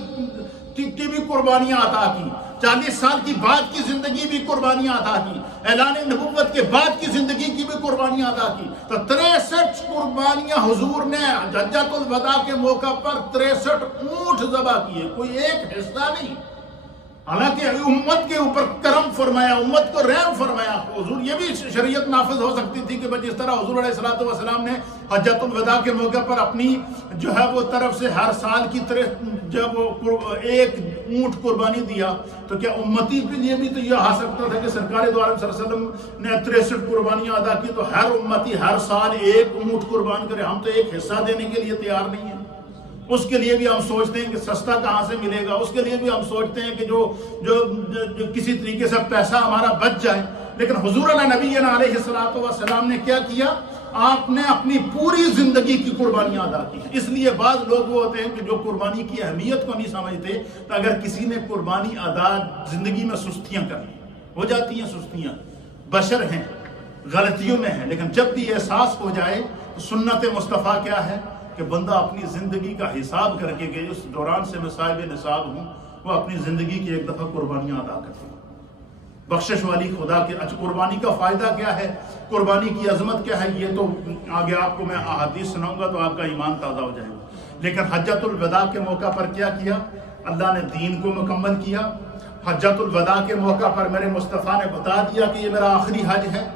کی بھی قربانیاں عطا کی، 40 سال کی بعد کی زندگی بھی قربانیاں عطا کی، اعلان نبوت کے بعد کی زندگی کی بھی قربانیاں عطا کی۔ تو 63 قربانیاں حضور نے حجۃ الوداع کے موقع پر 63 اونٹ ذبح کیے، کوئی ایک حصہ نہیں، حالانکہ امت کے اوپر کرم فرمایا، امت کو رحم فرمایا. حضور یہ بھی شریعت نافذ ہو سکتی تھی کہ جس طرح حضور علیہ الصلوۃ والسلام نے حجۃ الوداع کے موقع پر اپنی جو ہے وہ طرف سے ہر سال کی جب وہ ایک اونٹ قربانی دیا، تو کیا امتی کے لیے بھی تو یہ آ سکتا تھا کہ سرکار دو عالم صلی اللہ علیہ وسلم نے 63 قربانیاں ادا کی تو ہر امتی ہر سال ایک اونٹ قربان کرے. ہم تو ایک حصہ دینے کے لیے تیار نہیں ہیں. اس کے لیے بھی ہم سوچتے ہیں کہ سستا کہاں سے ملے گا، اس کے لیے بھی ہم سوچتے ہیں کہ جو کسی طریقے سے پیسہ ہمارا بچ جائے. لیکن حضور نبینا علیہ الصلوۃ والسلام نے کیا کیا؟ آپ نے اپنی پوری زندگی کی قربانیاں ادا کی. اس لیے بعض لوگ وہ ہوتے ہیں کہ جو قربانی کی اہمیت کو نہیں سمجھتے، تو اگر کسی نے قربانی ادا زندگی میں سستیاں کر لی، ہو جاتی ہیں سستیاں، بشر ہیں، غلطیوں میں ہیں، لیکن جب بھی احساس ہو جائے تو سنت مصطفیٰ کیا ہے کہ بندہ اپنی زندگی کا حساب کر کے کہ اس دوران سے میں صاحب نصاب ہوں، وہ اپنی زندگی کی ایک دفعہ قربانیاں ادا کرتے ہیں. بخشش والی خدا کے. اچھا قربانی کا فائدہ کیا ہے، قربانی کی عظمت کیا ہے، یہ تو آگے آپ کو میں احادیث سناؤں گا تو آپ کا ایمان تازہ ہو جائے گا. لیکن حجۃ الوداع کے موقع پر کیا کیا؟ اللہ نے دین کو مکمل کیا. حجۃ الوداع کے موقع پر میرے مصطفیٰ نے بتا دیا کہ یہ میرا آخری حج ہے.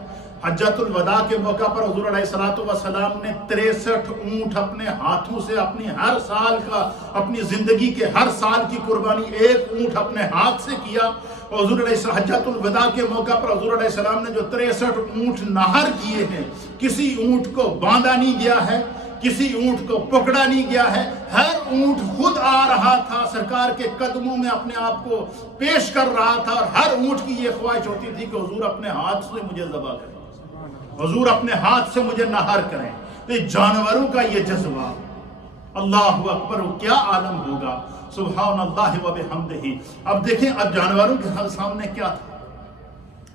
حجۃ الوداع کے موقع پر حضور علیہ الصلوۃ والسلام نے 63 اونٹ اپنے ہاتھوں سے اپنی ہر سال کا، اپنی زندگی کے ہر سال کی قربانی ایک اونٹ اپنے ہاتھ سے کیا. حضور علیہ حجۃ الوداع کے موقع پر حضور علیہ السلام نے جو 63 اونٹ نہر کیے ہیں، کسی اونٹ کو باندھا نہیں گیا ہے، کسی اونٹ کو پکڑا نہیں گیا ہے. ہر اونٹ خود آ رہا تھا، سرکار کے قدموں میں اپنے آپ کو پیش کر رہا تھا، اور ہر اونٹ کی یہ خواہش ہوتی تھی کہ حضور اپنے ہاتھ سے مجھے ذبح کریں، حضور اپنے ہاتھ سے مجھے نہر کریں. تو جانوروں کا یہ جذبہ، اللہ اکبر، کیا عالم ہوگا. سبحان اللہ و بحمدہ. اب دیکھیں، اب جانوروں کے سامنے کیا تھا.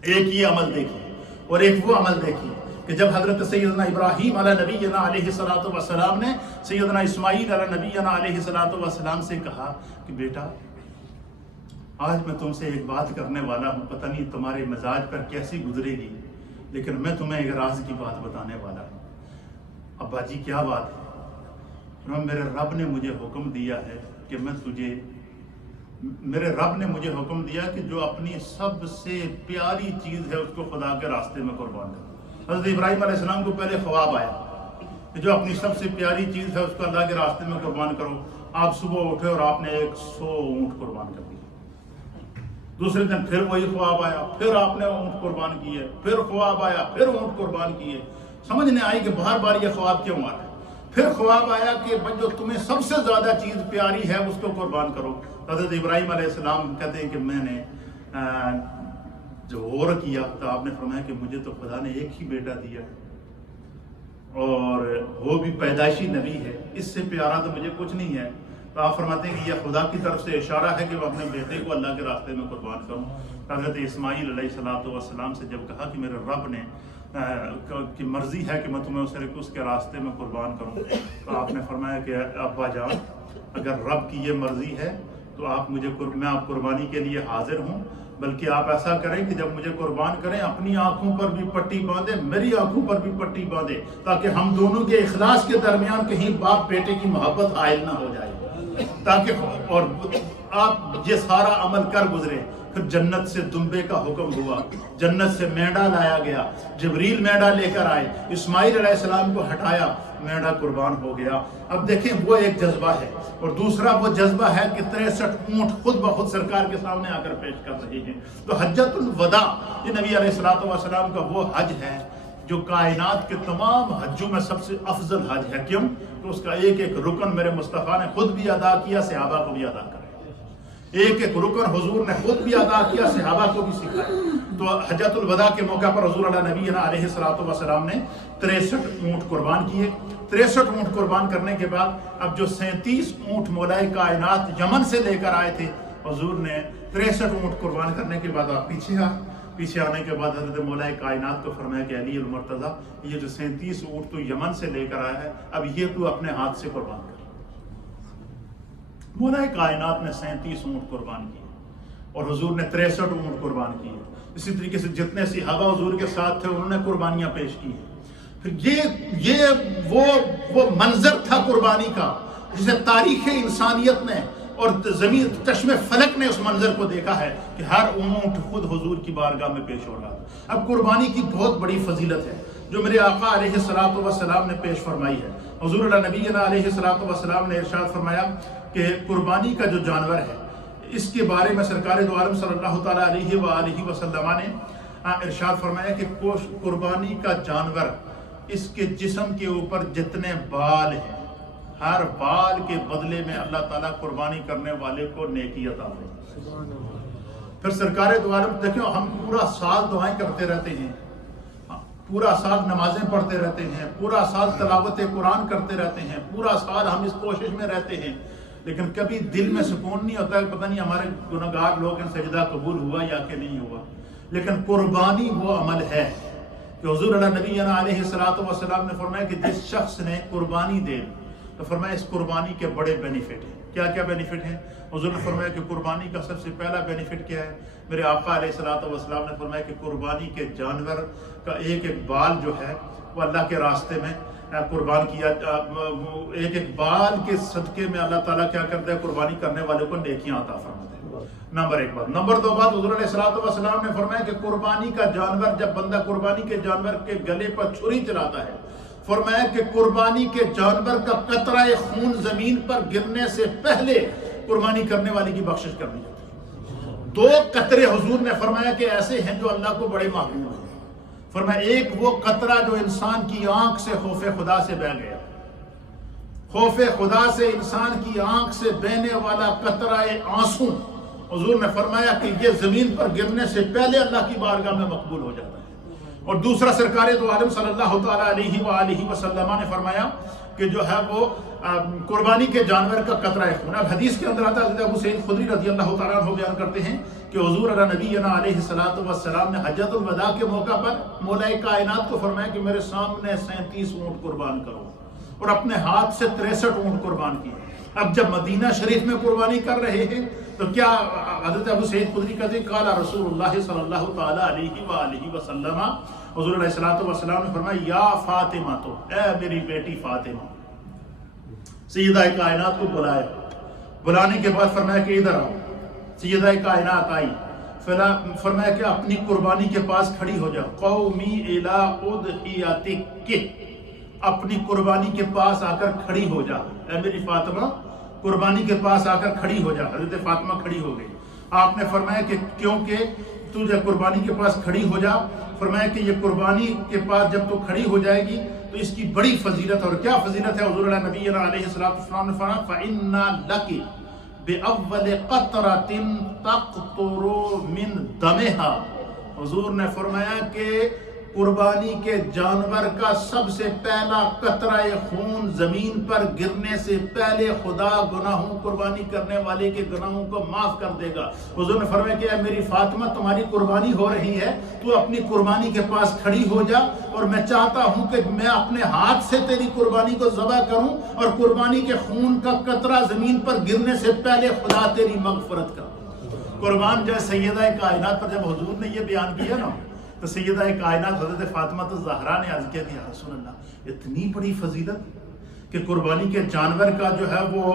ایک یہ عمل دیکھیے اور ایک وہ عمل دیکھیے کہ جب حضرت سیدنا ابراہیم علیہ نبینا علیہ الصلوۃ والسلام نے سیدنا اسماعیل علیہ نبینا علیہ الصلوۃ والسلام سے کہا کہ بیٹا آج میں تم سے ایک بات کرنے والا ہوں، پتہ نہیں تمہارے مزاج پر کیسی گزرے گی، لیکن میں تمہیں ایک راز کی بات بتانے والا ہوں. ابا جی کیا بات ہے؟ میرے رب نے مجھے حکم دیا ہے کہ میرے رب نے مجھے حکم دیا کہ جو اپنی سب سے پیاری چیز ہے اس کو خدا کے راستے میں قربان کرو. حضرت ابراہیم علیہ السلام کو پہلے خواب آیا کہ جو اپنی سب سے پیاری چیز ہے اس کو اللہ کے راستے میں قربان کرو. آپ صبح اٹھے اور آپ نے 100 اونٹ قربان کر دیا. دوسرے دن پھر وہی خواب آیا، پھر آپ نے اونٹ قربان کیے، پھر خواب آیا، پھر اونٹ قربان کیے. سمجھنے آئی کہ بار بار یہ خواب کیوں آ رہا ہے. پھر خواب آیا کہ جو تمہیں سب سے زیادہ چیز پیاری ہے اس کو قربان کرو. حضرت ابراہیم علیہ السلام کہتے ہیں کہ میں نے جو غور کیا تو آپ نے فرمایا کہ مجھے تو خدا نے ایک ہی بیٹا دیا اور وہ بھی پیدائشی نبی ہے، اس سے پیارا تو مجھے کچھ نہیں ہے. تو آپ فرماتے ہیں کہ یہ خدا کی طرف سے اشارہ ہے کہ میں اپنے بیٹے کو اللہ کے راستے میں قربان کروں. حضرت اسماعیل علیہ الصلوۃ والسلام سے جب کہا کہ میرے رب نے کی مرضی ہے کہ میں تمہیں اس کے راستے میں قربان کروں، تو آپ نے فرمایا کہ ابا جان اگر رب کی یہ مرضی ہے تو میں آپ قربانی کے لیے حاضر ہوں. بلکہ آپ ایسا کریں کہ جب مجھے قربان کریں اپنی آنکھوں پر بھی پٹی باندھیں، میری آنکھوں پر بھی پٹی باندھیں، تاکہ ہم دونوں کے اخلاص کے درمیان کہیں باپ بیٹے کی محبت حائل نہ ہو جائے، تاکہ اور آپ یہ سارا عمل کر گزرے. پھر جنت سے دمبے کا حکم ہوا، جنت سے مینڈا لایا گیا، جبریل مینڈا لے کر آئے، اسماعیل علیہ السلام کو ہٹایا، مینڈا قربان ہو گیا. اب دیکھیں وہ ایک جذبہ ہے، اور دوسرا وہ جذبہ ہے کہ 63 اونٹ خود بخود سرکار کے سامنے آ کر پیش کر رہے ہیں. تو حجۃ الوداع یہ نبی علیہ الصلوۃ والسلام کا وہ حج ہے جو کائنات کے تمام حجوں میں سب سے افضل حج ہے. کیوں؟ کہ اس کا ایک ایک رکن میرے مصطفیٰ نے خود بھی ادا کیا، صحابہ کو بھی ادا کرایا. ایک ایک رکن حضور نے خود بھی ادا کیا، صحابہ کو بھی سکھایا. تو حجۃ الوداع کے موقع پر حضور علیہ نبینا علیہ الصلوۃ والسلام نے 63 اونٹ قربان کیے. 63 اونٹ قربان کرنے کے بعد اب جو 37 اونٹ مولائے کائنات یمن سے لے کر آئے تھے، حضور نے 63 اونٹ قربان کرنے کے بعد آپ پیچھے آنے کے بعد حضرت مولائے کائنات کو فرمایا کہ علی المرتضیٰ یہ جو 37 اونٹ تو یمن سے لے کر آیا ہے، اب یہ تو اپنے ہاتھ سے قربان کر. مولائے کائنات نے 37 اونٹ قربان کیے اور حضور نے 63 اونٹ قربان کیے. اسی طریقے سے جتنے صحابہ حضور کے ساتھ تھے انہوں نے قربانیاں پیش کی ہیں. پھر یہ وہ منظر تھا قربانی کا جسے تاریخ انسانیت نے اور زمین چشم فلک نے اس منظر کو دیکھا ہے کہ ہر اونٹ خود حضور کی بارگاہ میں پیش ہو رہا تھا۔ اب قربانی کی بہت بڑی فضیلت ہے جو میرے آقا علیہ الصلوۃ والسلام نے پیش فرمائی ہے۔ حضور اللہ نبینا علیہ الصلوۃ والسلام نے ارشاد فرمایا کہ قربانی کا جو جانور ہے اس کے بارے میں سرکار دو عالم صلی اللہ تعالیٰ علیہ وآلہ وسلم نے ارشاد فرمایا کہ قربانی کا جانور اس کے جسم کے اوپر جتنے بال ہیں ہر بال کے بدلے میں اللہ تعالیٰ قربانی کرنے والے کو نیکی عطا فرمائے۔ پھر سرکار دو عالم دیکھو، ہم پورا سال دعائیں کرتے رہتے ہیں، پورا سال نمازیں پڑھتے رہتے ہیں، پورا سال تلاوت قرآن کرتے رہتے ہیں، پورا سال ہم اس کوشش میں رہتے ہیں، لیکن کبھی دل میں سکون نہیں ہوتا ہے، پتہ نہیں ہمارے گناہگار لوگ ہیں سجدہ قبول ہوا یا کہ نہیں ہوا۔ لیکن قربانی وہ عمل ہے کہ حضور اللہ نبینا علیہ الصلوۃ والسلام نے فرمایا کہ جس شخص نے قربانی دے تو فرمایا اس قربانی کے بڑے بینیفٹ ہیں۔ کیا کیا بینیفٹ ہیں؟ حضور نے فرمایا کہ قربانی کا سب سے پہلا بینیفٹ کیا ہے؟ میرے آقا علیہ الصلوۃ والسلام نے فرمایا کہ قربانی کے جانور کا ایک ایک بال جو ہے وہ اللہ کے راستے میں قربان کیا، ایک ایک بال کے صدقے میں اللہ تعالیٰ کیا کرتا ہے؟ قربانی کرنے والے کو نیکیاں عطا فرماتا ہے۔ نمبر ایک بات۔ نمبر دو بات، حضور علیہ الصلوۃ والسلام نے فرمایا کہ قربانی کا جانور، جب بندہ قربانی کے جانور کے گلے پر چھری چلاتا ہے، فرمایا کہ قربانی کے جانور کا قطرہ خون زمین پر گرنے سے پہلے قربانی کرنے والے کی بخشش کر دی جاتی ہے۔ دو قطرے حضور نے فرمایا کہ ایسے ہیں جو اللہ کو بڑے محبوب ہیں۔ فرمایا ایک وہ قطرہ جو انسان کی آنکھ سے خوف خدا سے بہہ گیا، خوف خدا سے انسان کی آنکھ سے بہنے والا قطرہ آنسو، حضور نے فرمایا کہ یہ زمین پر گرنے سے پہلے اللہ کی بارگاہ میں مقبول ہو جاتا ہے۔ اور دوسرا سرکار دو عالم صلی اللہ تعالیٰ علیہ وآلہ وسلم نے فرمایا کہ جو ہے وہ قربانی کے جانور کا قطرہ خون۔ اب حدیث کے اندر آتا ہے، حضرت ابو سعید خدری رضی اللہ تعالیٰ عنہ بیان کرتے ہیں کہ حضور علیہ نبینا علیہ الصلوۃ والسلام نے حجۃ الوداع کے موقع پر مولا کائنات کو فرمایا کہ میرے سامنے 37 اونٹ قربان کرو، اور اپنے ہاتھ سے 63 اونٹ قربان کیے۔ اب جب مدینہ شریف میں قربانی کر رہے ہیں تو کیا حضرت ابو سعید خدری کہتے ہیں قال رسول اللہ صلی اللہ تعالیٰ علیہ وآلہ وسلم، حضور علیہ الصلوۃ والسلام نے فرمایا یا فاطمہ، تو اے میری بیٹی فاطمہ، سیدہ کائنات کو بلایا، بلانے کے بعد فرمایا کہ ادھر آؤ۔ سیدہ کائنات آئی، فرمایا کہ اپنی قربانی کے پاس کھڑی ہو جاؤ، قومی الی اضحیتک، اپنی قربانی کے پاس آ کر کھڑی ہو جا، اے میری فاطمہ قربانی کے پاس آ کر کھڑی ہو جا۔ حضرت فاطمہ کھڑی ہو گئی۔ آپ نے فرمایا کہ کیونکہ تو جب قربانی کے پاس کھڑی ہو جا، فرمایا کہ یہ قربانی کے پاس جب تو کھڑی ہو جائے گی تو اس کی بڑی فضیلت، اور کیا فضیلت ہے؟ حضور علیہ نبینا علیہ الصلوۃ والسلام نے فرمایا فَإِنَّ لَكِ بِأَوَّلِ قَطْرَةٍ تَقْطُرُ مِن دَمِهَا، حضور نے فرمایا کہ قربانی کے جانور کا سب سے پہلا قطرہ خون زمین پر گرنے سے پہلے خدا گناہوں قربانی کرنے والے کے گناہوں کو معاف کر دے گا۔ حضور نے فرمایا کہ اے میری فاطمہ تمہاری قربانی ہو رہی ہے، تو اپنی قربانی کے پاس کھڑی ہو جا، اور میں چاہتا ہوں کہ میں اپنے ہاتھ سے تیری قربانی کو ذبح کروں، اور قربانی کے خون کا قطرہ زمین پر گرنے سے پہلے خدا تیری مغفرت کا قربان جائے۔ سیدہ کائنات پر جب حضور نے یہ بیان کیا نا تو سیدہ کائنات حضرت فاطمہ الزہرا نے عرض کیا کہ یا رسول اللہ، اتنی بڑی فضیلت کہ قربانی کے جانور کا جو ہے وہ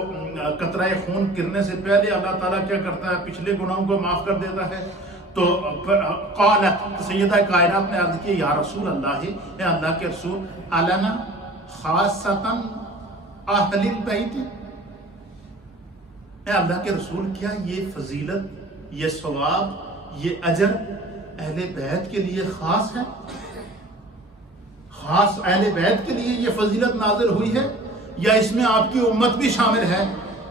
قطرہ خون گرنے سے پہلے اللہ تعالیٰ کیا کرتا ہے؟ پچھلے گناہوں کو معاف کر دیتا ہے۔ تو قالت، سیدہ کائنات نے عرض کی یا رسول اللہ، اے اللہ کے رسول، علنا خاصتاً اہل البیت، اے اللہ کے رسول کیا یہ فضیلت، یہ ثواب، یہ اجر اہل بیت کے لیے خاص ہے؟ خاص اہل بیت کے لیے یہ فضیلت نازل ہوئی ہے، یا اس میں آپ کی امت بھی شامل ہے؟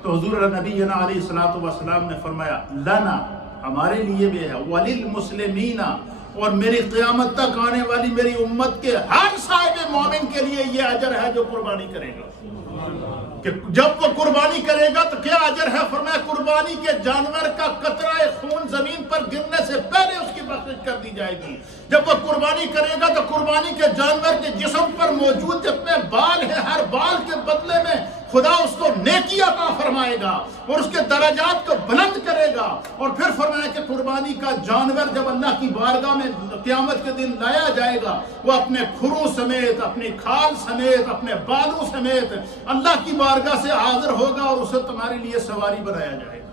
تو حضور نبینا علیہ الصلوۃ والسلام نے فرمایا لنا، ہمارے لیے بھی ہے، وللمسلمین، اور میری قیامت تک آنے والی میری امت کے ہر صاحب مومن کے لیے یہ اجر ہے جو قربانی کرے گا۔ کہ جب وہ قربانی کرے گا تو کیا اجر ہے؟ فرمایا قربانی کے جانور کا قطرہ خون زمین پر گرنے سے پہلے اس کی بخشش کر دی جائے گی۔ جب وہ قربانی کرے گا تو قربانی کے جانور کے جسم پر موجود جتنے بال ہیں، ہر بال کے بدلے میں خدا اس کو نیکی عطا فرمائے گا اور اس کے درجات کو بلند کرے گا۔ اور پھر فرمایا کہ قربانی کا جانور جب اللہ کی بارگاہ میں قیامت کے دن لایا جائے گا، وہ اپنے کھروں سمیت، اپنی کھال سمیت، اپنے بالوں سمیت اللہ کی بارگاہ سے حاضر ہوگا اور اسے تمہارے لیے سواری بنایا جائے گا۔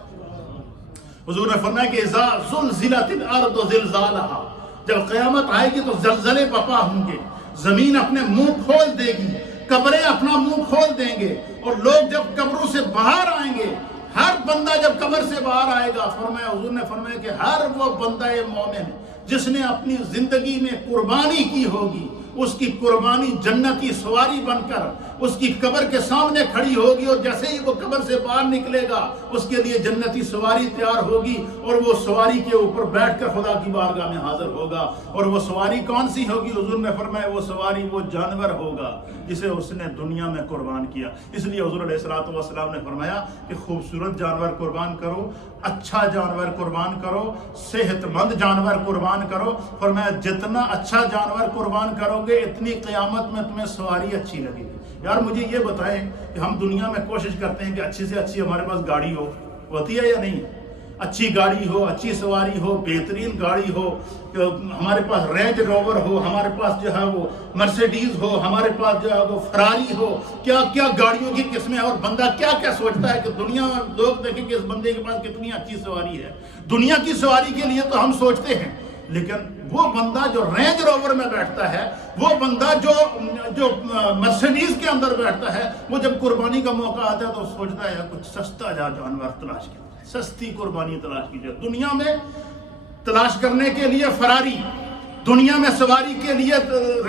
حضور نے فرمایا کہ اذا زلزلت الارض زلزالها، جب قیامت آئے گی تو زلزلے بپا ہوں گے، زمین اپنے منہ کھول دے گی، قبریں اپنا منہ کھول دیں گے، اور لوگ جب قبروں سے باہر آئیں گے، ہر بندہ جب قبر سے باہر آئے گا، فرمایا حضور نے فرمایا کہ ہر وہ بندہ مومن جس نے اپنی زندگی میں قربانی کی ہوگی، اس کی قربانی جنتی سواری بن کر اس کی قبر کے سامنے کھڑی ہوگی، اور جیسے ہی وہ قبر سے باہر نکلے گا اس کے لیے جنتی سواری تیار ہوگی، اور وہ سواری کے اوپر بیٹھ کر خدا کی بارگاہ میں حاضر ہوگا۔ اور وہ سواری کون سی ہوگی؟ حضور نے فرمایا وہ سواری وہ جانور ہوگا جسے اس نے دنیا میں قربان کیا۔ اس لیے حضور علیہ السلام نے فرمایا کہ خوبصورت جانور قربان کرو، اچھا جانور قربان کرو، صحت مند جانور قربان کرو۔ فرمایا جتنا اچھا جانور قربان کرو گے اتنی قیامت میں تمہیں سواری اچھی لگے گی۔ یار مجھے یہ بتائیں کہ ہم دنیا میں کوشش کرتے ہیں کہ اچھی سے اچھی ہمارے پاس گاڑی ہو، ہوتی ہے یا نہیں؟ اچھی گاڑی ہو، اچھی سواری ہو، بہترین گاڑی ہو، ہمارے پاس رینج روور ہو، ہمارے پاس جو ہے وہ مرسیڈیز ہو، ہمارے پاس جو ہے وہ فراری ہو، کیا کیا گاڑیوں کی قسمیں، اور بندہ کیا کیا سوچتا ہے کہ دنیا میں لوگ دیکھیں کہ اس بندے کے پاس کتنی اچھی سواری ہے۔ دنیا کی سواری کے لیے تو ہم سوچتے ہیں، لیکن وہ بندہ جو رینج روور میں بیٹھتا ہے، وہ بندہ جو مرسیڈیز کے اندر بیٹھتا ہے، وہ جب قربانی کا موقع آتا ہے تو سوچتا ہے کچھ سستا جانور تلاش کیا، سستی قربانی تلاش کی جائے۔ دنیا میں تلاش کرنے کے لیے فراری، دنیا میں سواری کے لیے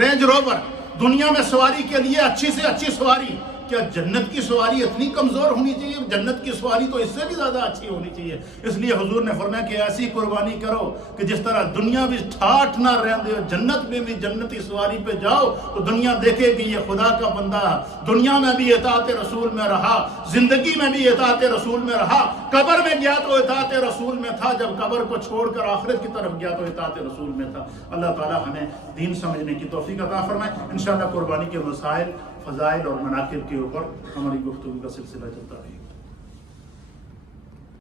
رینج روور، دنیا میں سواری کے لیے اچھی سے اچھی سواری۔ کیا جنت کی سواری اتنی کمزور ہونی چاہیے؟ جنت کی سواری تو اس سے بھی زیادہ اچھی ہونی چاہیے۔ اس لیے حضور نے فرمایا کہ ایسی قربانی کرو کہ جس طرح دنیا بھی ٹھاٹھ نہ رہنے، جنت میں بھی جنتی سواری پہ جاؤ تو دنیا دیکھے کہ یہ خدا کا بندہ دنیا میں بھی اطاعت رسول میں رہا، زندگی میں بھی اطاعت رسول میں رہا، قبر میں گیا تو اطاعت رسول میں تھا، جب قبر کو چھوڑ کر آخرت کی طرف گیا تو اطاعت رسول میں تھا۔ اللہ تعالی ہمیں دین سمجھنے کی توفیق عطا فرمائے۔ انشاءاللہ قربانی کے مسائل، فضائل اور مناقب کے اوپر ہماری گفتگو کا سلسلہ چلتا رہے گا۔